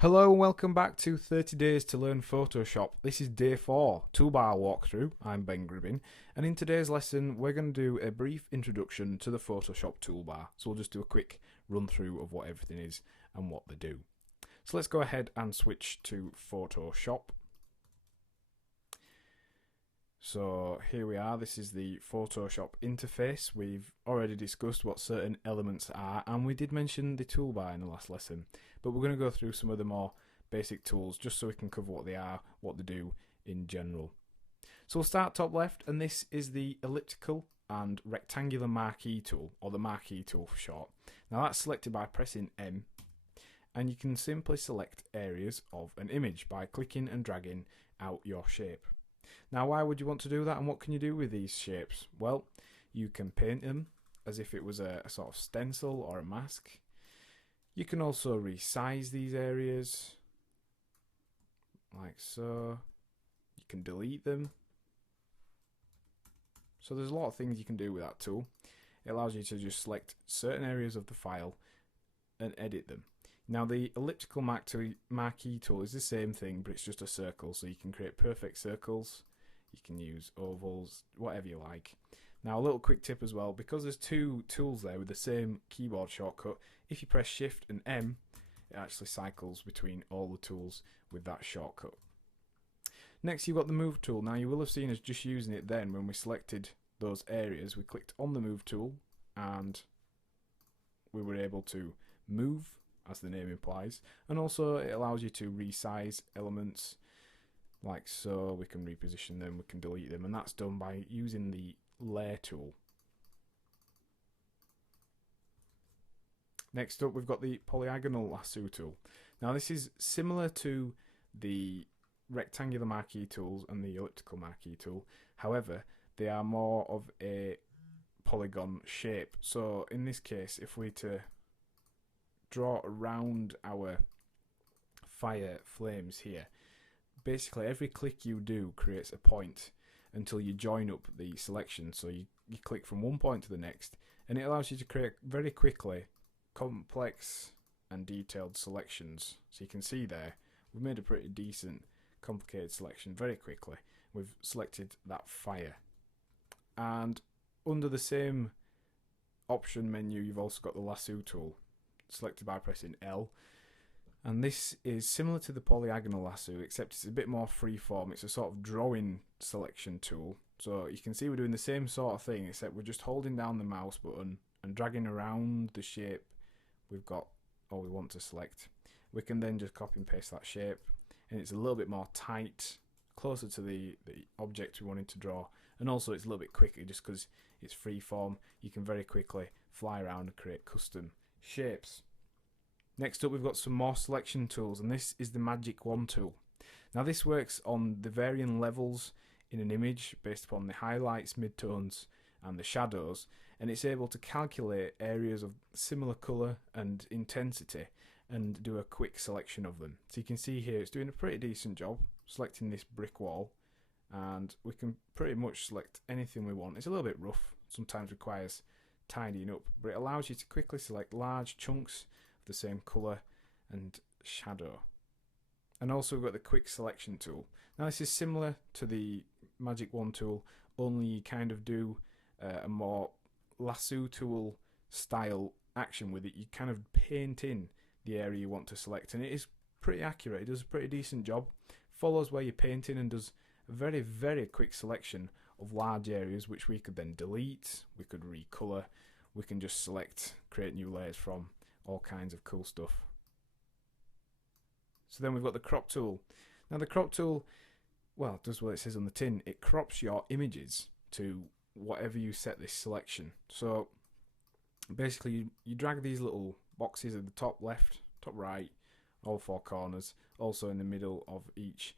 Hello and welcome back to 30 Days to Learn Photoshop. This is day 4, toolbar walkthrough. I'm Ben Gribbin, and in today's lesson we're going to do a brief introduction to the Photoshop toolbar. So we'll just do a quick run through of what everything is and what they do. So let's go ahead and switch to Photoshop. So here we are, this is the Photoshop interface. We've already discussed what certain elements are, and we did mention the toolbar in the last lesson, but we're going to go through some of the more basic tools just so we can cover what they are, what they do in general. So we'll start top left, and this is the elliptical and rectangular marquee tool, or the marquee tool for short. Now that's selected by pressing M, and you can simply select areas of an image by clicking and dragging out your shape. Now, why would you want to do that, and what can you do with these shapes? Well, you can paint them as if it was a sort of stencil or a mask. You can also resize these areas, like so. You can delete them. So there's a lot of things you can do with that tool. It allows you to just select certain areas of the file and edit them. Now, the elliptical marquee tool is the same thing, but it's just a circle, so you can create perfect circles. You can use ovals, whatever you like. Now, a little quick tip as well, because there's two tools there with the same keyboard shortcut, if you press Shift and M, it actually cycles between all the tools with that shortcut. Next, you've got the Move tool. Now, you will have seen us just using it then when we selected those areas. We clicked on the Move tool, and we were able to move, as the name implies, and also it allows you to resize elements like so. We can reposition them, we can delete them, and that's done by using the Layer tool. Next up, we've got the polygonal lasso tool. Now, this is similar to the rectangular marquee tools and the elliptical marquee tool. However, they are more of a polygon shape. So in this case, if we to draw around our fire flames here, basically every click you do creates a point until you join up the selection. So you click from one point to the next, and it allows you to create very quickly complex and detailed selections. So you can see there we've made a pretty decent complicated selection very quickly. We've selected that fire, and under the same option menu you've also got the lasso tool, selected by pressing L, and this is similar to the polygonal lasso, except it's a bit more freeform. It's a sort of drawing selection tool. So you can see we're doing the same sort of thing, except we're just holding down the mouse button and dragging around the shape we've got or we want to select. We can then just copy and paste that shape, and it's a little bit more tight, closer to the object we wanted to draw, and also it's a little bit quicker just because it's freeform. You can very quickly fly around and create custom shapes. Next up, we've got some more selection tools, and this is the Magic Wand tool. Now, this works on the varying levels in an image based upon the highlights, midtones, and the shadows, and it's able to calculate areas of similar colour and intensity and do a quick selection of them. So you can see here it's doing a pretty decent job selecting this brick wall, and we can pretty much select anything we want. It's a little bit rough, sometimes requires tidying up, but it allows you to quickly select large chunks the same colour and shadow. And also we've got the quick selection tool. Now, this is similar to the Magic Wand tool, only you kind of do a more lasso tool style action with it. You kind of paint in the area you want to select, and it is pretty accurate. It does a pretty decent job, follows where you're painting, and does a very, very quick selection of large areas which we could then delete, we could recolour, we can just select, create new layers from, all kinds of cool stuff. So then we've got the crop tool. Now, the crop tool, well, does what it says on the tin. It crops your images to whatever you set this selection. So basically you drag these little boxes at the top left, top right, all four corners, also in the middle of each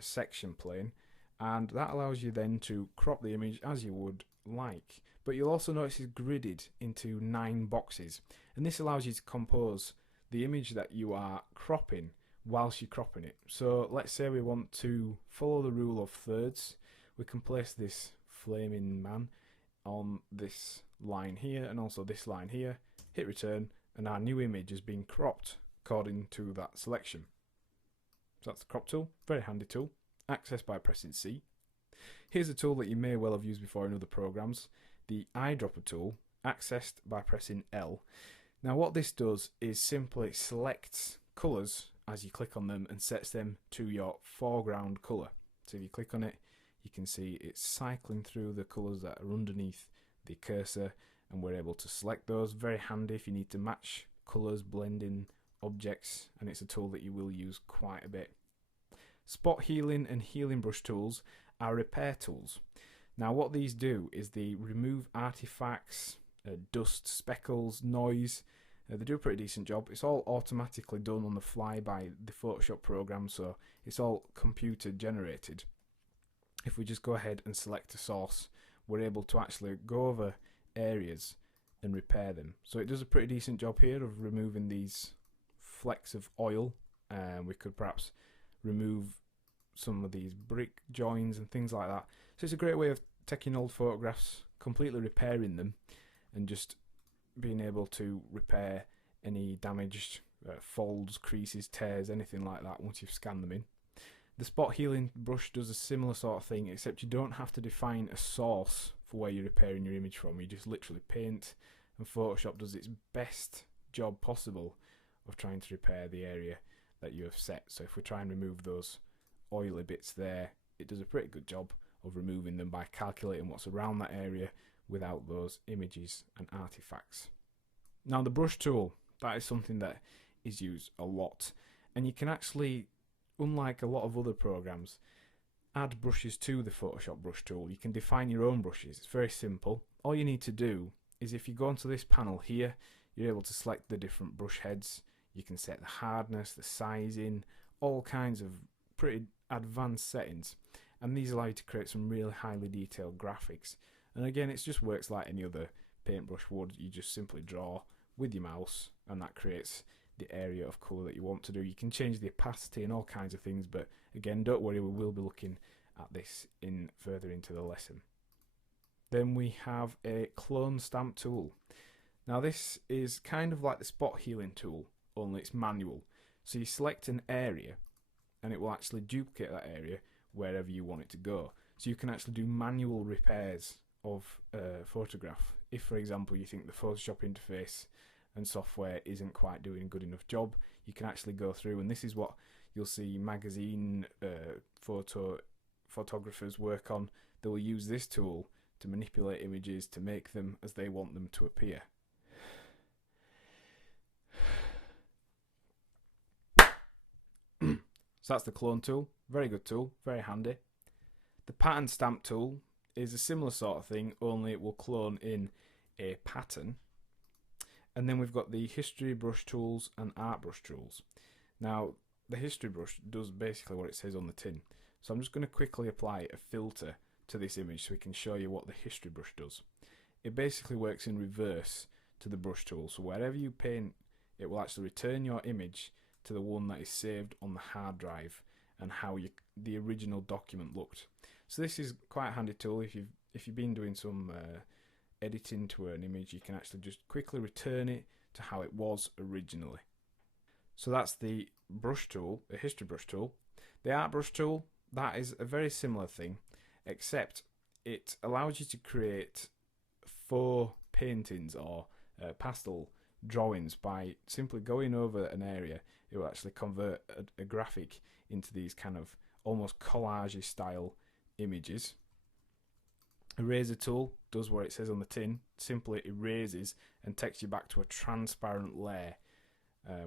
section plane, and that allows you then to crop the image as you would like. But you'll also notice it's gridded into 9 boxes, and this allows you to compose the image that you are cropping whilst you're cropping it. So let's say we want to follow the rule of thirds. We can place this flaming man on this line here and also this line here, hit return, and our new image has been cropped according to that selection. So that's the crop tool, very handy tool, accessed by pressing C. Here's a tool that you may well have used before in other programs, the eyedropper tool, accessed by pressing L. Now what this does is simply selects colours as you click on them and sets them to your foreground colour. So if you click on it, you can see it's cycling through the colours that are underneath the cursor, and we're able to select those. Very handy if you need to match colours, blending objects, and it's a tool that you will use quite a bit. Spot healing and healing brush tools are repair tools. Now what these do is they remove artifacts, dust, speckles, noise. They do a pretty decent job. It's all automatically done on the fly by the Photoshop program, so it's all computer generated. If we just go ahead and select a source, we're able to actually go over areas and repair them. So it does a pretty decent job here of removing these flecks of oil. We could perhaps remove some of these brick joins and things like that. So it's a great way of taking old photographs, completely repairing them, and just being able to repair any damaged folds, creases, tears, anything like that once you've scanned them in. The spot healing brush does a similar sort of thing, except you don't have to define a source for where you're repairing your image from. You just literally paint, and Photoshop does its best job possible of trying to repair the area that you have set. So if we try and remove those oily bits there, it does a pretty good job of removing them by calculating what's around that area without those images and artifacts. Now the brush tool, that is something that is used a lot, and you can actually, unlike a lot of other programs, add brushes to the Photoshop brush tool. You can define your own brushes. It's very simple. All you need to do is, if you go onto this panel here, you're able to select the different brush heads. You can set the hardness, the sizing, all kinds of pretty advanced settings, and these allow you to create some really highly detailed graphics. And again, it just works like any other paintbrush would. You just simply draw with your mouse, and that creates the area of colour that you want to do. You can change the opacity and all kinds of things, but again, don't worry, we will be looking at this further into the lesson. Then we have a clone stamp tool. Now this is kind of like the spot healing tool, only it's manual. So you select an area and it will actually duplicate that area wherever you want it to go. So you can actually do manual repairs of a photograph. If, for example, you think the Photoshop interface and software isn't quite doing a good enough job, you can actually go through, and this is what you'll see magazine photographers work on. They will use this tool to manipulate images to make them as they want them to appear. So that's the clone tool. Very good tool, very handy. The pattern stamp tool is a similar sort of thing, only it will clone in a pattern. And then we've got the history brush tools and art brush tools. Now the history brush does basically what it says on the tin. So I'm just going to quickly apply a filter to this image so we can show you what the history brush does. It basically works in reverse to the brush tool. So wherever you paint, it will actually return your image to the one that is saved on the hard drive and how the original document looked. So this is quite a handy tool. If you've been doing some editing to an image, you can actually just quickly return it to how it was originally. So that's the brush tool, a history brush tool. The art brush tool, that is a very similar thing, except it allows you to create faux paintings or pastel drawings by simply going over an area. It will actually convert a graphic into these kind of almost collage style images. Eraser tool does what it says on the tin, simply erases and takes you back to a transparent layer,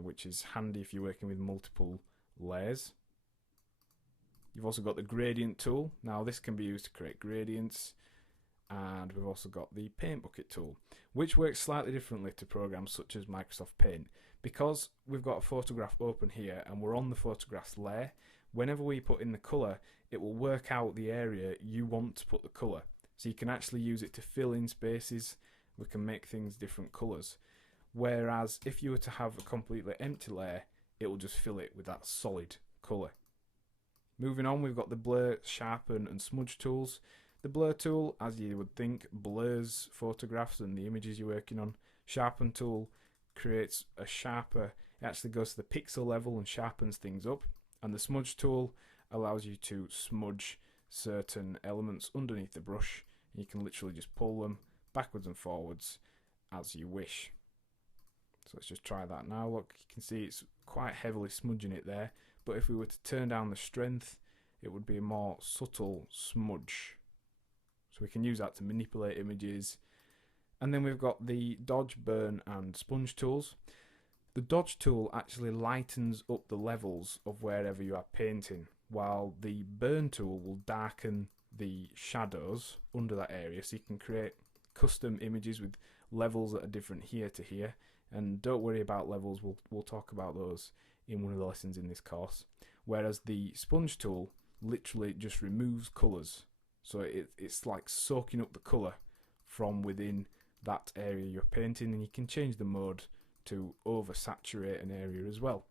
which is handy if you're working with multiple layers. You've also got the gradient tool. Now this can be used to create gradients, and we've also got the paint bucket tool, which works slightly differently to programs such as Microsoft Paint. Because we've got a photograph open here and we're on the photograph's layer, whenever we put in the colour, it will work out the area you want to put the colour. So you can actually use it to fill in spaces. We can make things different colours. Whereas if you were to have a completely empty layer, it will just fill it with that solid colour. Moving on, we've got the blur, sharpen and smudge tools. The blur tool, as you would think, blurs photographs and the images you're working on. Sharpen tool creates a sharper It actually goes to the pixel level and sharpens things up. And the smudge tool allows you to smudge certain elements underneath the brush. You can literally just pull them backwards and forwards as you wish. So let's just try that now. Look, you can see it's quite heavily smudging it there, but if we were to turn down the strength, it would be a more subtle smudge. So we can use that to manipulate images. And then we've got the dodge, burn and sponge tools. The dodge tool actually lightens up the levels of wherever you are painting, while the burn tool will darken the shadows under that area, so you can create custom images with levels that are different here to here. And don't worry about levels, we'll talk about those in one of the lessons in this course. Whereas the sponge tool literally just removes colours, so it's like soaking up the colour from within that area you're painting, and you can change the mode to oversaturate an area as well.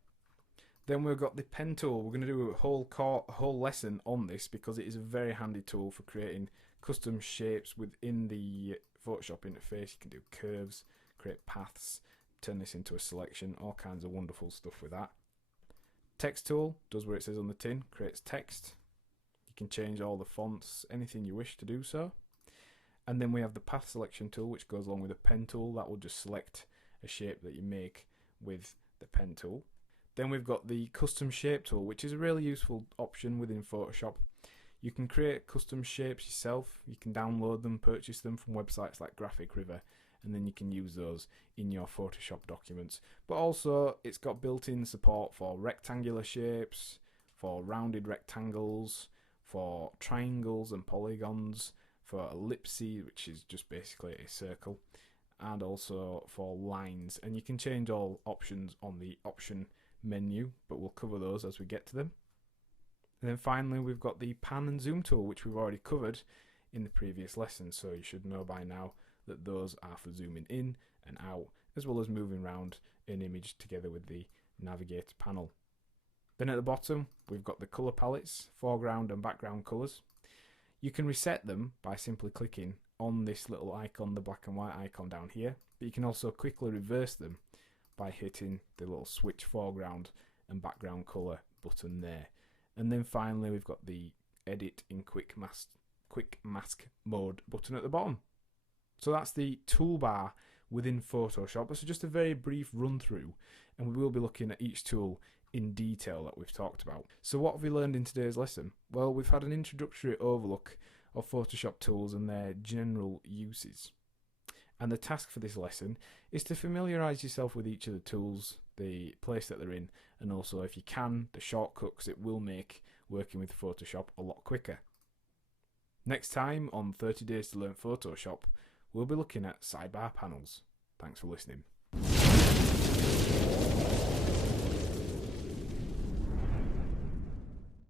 Then we've got the pen tool. We're going to do a whole lesson on this because it is a very handy tool for creating custom shapes within the Photoshop interface. You can do curves, create paths, turn this into a selection, all kinds of wonderful stuff with that. Text tool does what it says on the tin, creates text. You can change all the fonts, anything you wish to do so. And then we have the path selection tool, which goes along with the pen tool. That will just select a shape that you make with the pen tool. Then we've got the custom shape tool, which is a really useful option within Photoshop. You can create custom shapes yourself. You can download them, purchase them from websites like Graphic River, and then you can use those in your Photoshop documents. But also it's got built-in support for rectangular shapes, for rounded rectangles, for triangles and polygons, for ellipses, which is just basically a circle, and also for lines. And you can change all options on the option menu, but we'll cover those as we get to them. And then finally we've got the pan and zoom tool, which we've already covered in the previous lesson, so you should know by now that those are for zooming in and out, as well as moving around an image together with the navigator panel. Then at the bottom we've got the colour palettes, foreground and background colours. You can reset them by simply clicking on this little icon, the black and white icon down here, but you can also quickly reverse them by hitting the little switch foreground and background colour button there. And then finally we've got the edit in quick mask mode button at the bottom. So that's the toolbar within Photoshop. This is just a very brief run through, and we will be looking at each tool in detail that we've talked about. So what have we learned in today's lesson? Well, we've had an introductory overlook of Photoshop tools and their general uses. And the task for this lesson is to familiarise yourself with each of the tools, the place that they're in, and also, if you can, the shortcuts it will make working with Photoshop a lot quicker. Next time on 30 Days to Learn Photoshop, we'll be looking at sidebar panels. Thanks for listening.